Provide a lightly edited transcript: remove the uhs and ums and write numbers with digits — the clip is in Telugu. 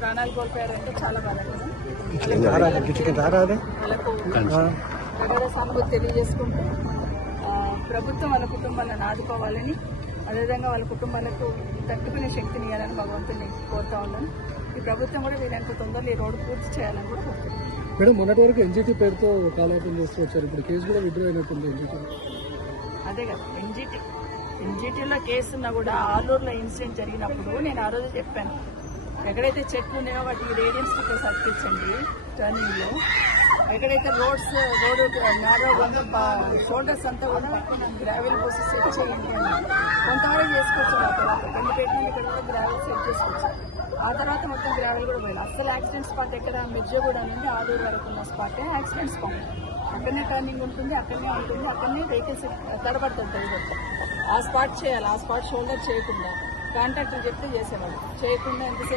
ప్రాణాలు కోల్పోయారంటే చాలా బాధాకరం. వాళ్ళకు సానుభూతి తెలియజేసుకుంటూ ప్రభుత్వం వాళ్ళ కుటుంబాలను ఆదుకోవాలని, అదేవిధంగా వాళ్ళ కుటుంబాలకు తట్టుకునే శక్తిని ఇవ్వాలని భగవంతుని కోరుతా ఉన్నాను. ఈ ప్రభుత్వం కూడా వీరంత తొందరలో ఈ రోడ్డు పూర్తి చేయాలని కూడా కోరుతున్నాను. మేడం, మొన్నటి వరకు ఎన్జిటి పేరుతో కాలయాపన చేస్తూ వచ్చారు, ఇప్పుడు కేసు కూడా విత్డ్రా అయినట్టుంది ఎన్జిటి. అదే కదా, ఎన్జిటిలో కేసు ఉన్నా కూడా ఆలూరులో ఇన్సిడెంట్ జరిగినప్పుడు నేను ఆ రోజు చెప్పాను, ఎక్కడైతే చెట్లు ఉన్నాయో వాటికి రేడియం స్టిక్కర్స్ అతికించండి టర్నింగ్ లో, ఎక్కడైతే రోడ్ నారో షోల్డర్స్ అంతా కూడా గ్రావెల్ పోసి సెట్ చేయండి అని కొంతవరకు చేసుకోవచ్చు. ఆ తర్వాత రెండు పెట్టిన ఇక్కడ కూడా గ్రావెల్ సెట్ చేసుకోవచ్చు. ఆ తర్వాత మొత్తం గ్రావెల్ కూడా పోయాలి. అసలు యాక్సిడెంట్ స్పాట్ ఎక్కడ మిర్జగూడ నుండి ఆలూరు వరకు ఉన్న స్పాటే యాక్సిడెంట్ స్పాట్. అక్కడనే టర్నింగ్ ఉంటుంది, అక్కడనే ఉంటుంది, అక్కడనే వెహికల్స్ తడబడుతుంటాయి. ఆ స్పాట్ చేయాలి. ఆ స్పాట్ షోల్డర్ చేయకుండా కాంట్రాక్టర్ చెప్తే చేసేవాళ్ళు, చేయకుండా ఎంతసేపు